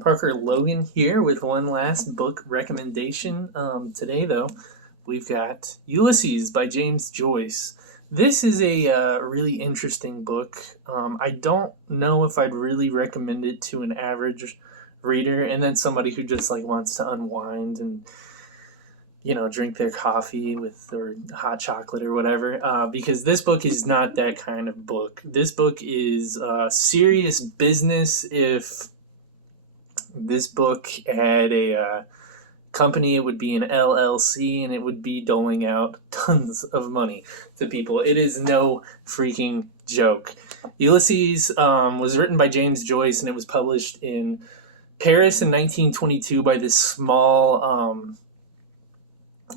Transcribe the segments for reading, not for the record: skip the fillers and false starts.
Parker Logan here with one last book recommendation. Today, though, we've got Ulysses by James Joyce. This is a really interesting book. I don't know if I'd really recommend it to an average reader, and then somebody who just like wants to unwind and drink their coffee with or hot chocolate or whatever. Because this book is not that kind of book. This book is serious business. If this book had a company, it would be an LLC, and it would be doling out tons of money to people. It is no freaking joke. Ulysses was written by James Joyce, and it was published in Paris in 1922 by this small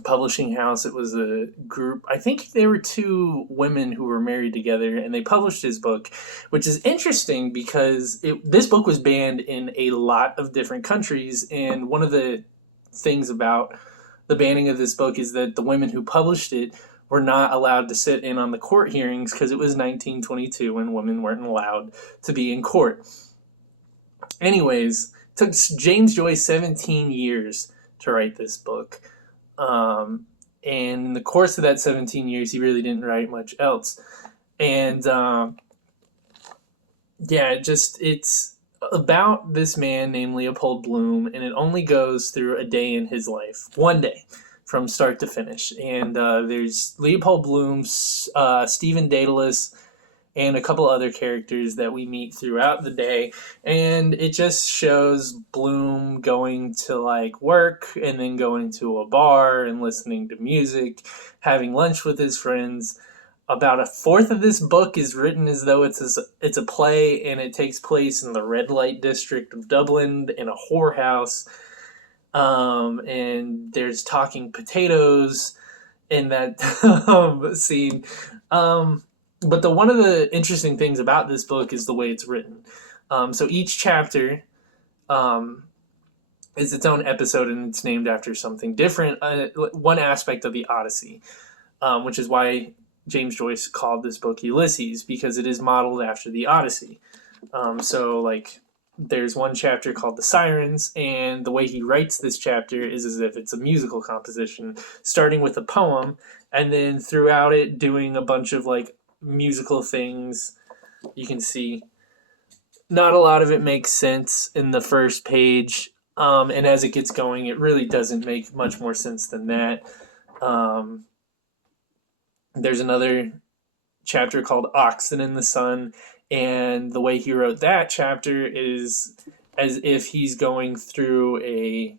publishing house. It was a group. I think there were two women who were married together, and they published his book, which is interesting because this book was banned in a lot of different countries. And one of the things about the banning of this book is that the women who published it were not allowed to sit in on the court hearings because it was 1922 and women weren't allowed to be in court. Anyways, it took James Joyce 17 years to write this book. And in the course of that 17 years, he really didn't write much else. And it's about this man named Leopold Bloom, and it only goes through a day in his life, one day, from start to finish. And there's Leopold Bloom, Stephen Daedalus, and a couple other characters that we meet throughout the day. And it just shows Bloom going to like work and then going to a bar and listening to music, having lunch with his friends. About a fourth of this book is written as though it's a play, and it takes place in the red light district of Dublin in a whorehouse. And there's talking potatoes in that scene. But one of the interesting things about this book is the way it's written. So each chapter is its own episode, and it's named after something different. One aspect of the Odyssey, which is why James Joyce called this book Ulysses, because it is modeled after the Odyssey. There's one chapter called The Sirens, and the way he writes this chapter is as if it's a musical composition, starting with a poem, and then throughout it doing a bunch of musical things. You can see not a lot of it makes sense in the first page, and as it gets going, it really doesn't make much more sense than that. There's another chapter called Oxen in the Sun, and the way he wrote that chapter is as if he's going through a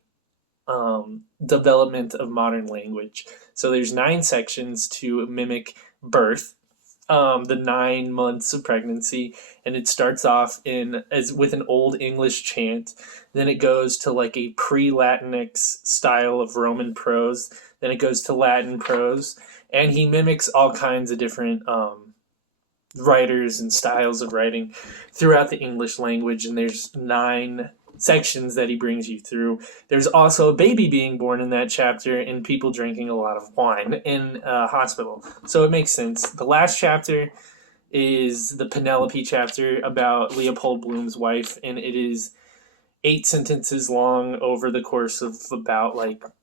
development of modern language. So there's 9 sections to mimic birth, the 9 months of pregnancy, and it starts off with an old English chant. Then it goes to like a pre-Latinx style of Roman prose. Then it goes to Latin prose, and he mimics all kinds of different writers and styles of writing throughout the English language. And there's 9 sections that he brings you through. There's also a baby being born in that chapter and people drinking a lot of wine in a hospital. So it makes sense. The last chapter is the Penelope chapter about Leopold Bloom's wife, and it is 8 sentences long over the course of about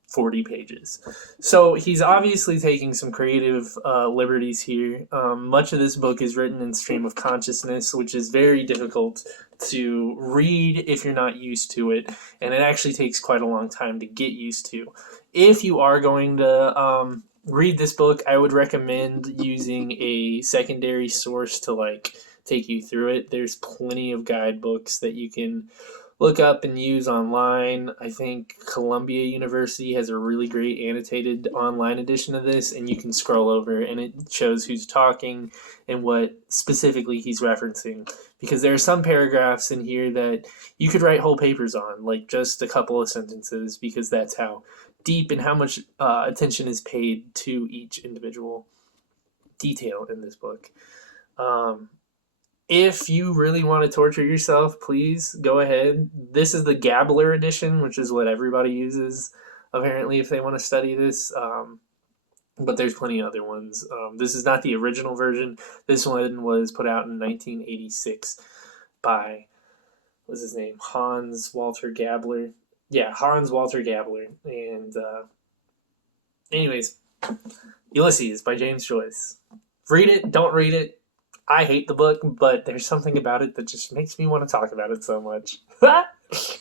40 pages. So he's obviously taking some creative liberties here. Much of this book is written in stream of consciousness, which is very difficult to read if you're not used to it, and it actually takes quite a long time to get used to. If you are going to read this book, I would recommend using a secondary source to take you through it. There's plenty of guidebooks that you can look up and use online. I think Columbia University has a really great annotated online edition of this, and you can scroll over and it shows who's talking and what specifically he's referencing. Because there are some paragraphs in here that you could write whole papers on, like just a couple of sentences, because that's how deep and how much attention is paid to each individual detail in this book. If you really want to torture yourself, please go ahead. This is the Gabler edition, which is what everybody uses, apparently, if they want to study this. But there's plenty of other ones. This is not the original version. This one was put out in 1986 by what's his name? Hans Walter Gabler. Yeah, Hans Walter Gabler. And anyways, Ulysses by James Joyce. Read it, don't read it. I hate the book, but there's something about it that just makes me want to talk about it so much.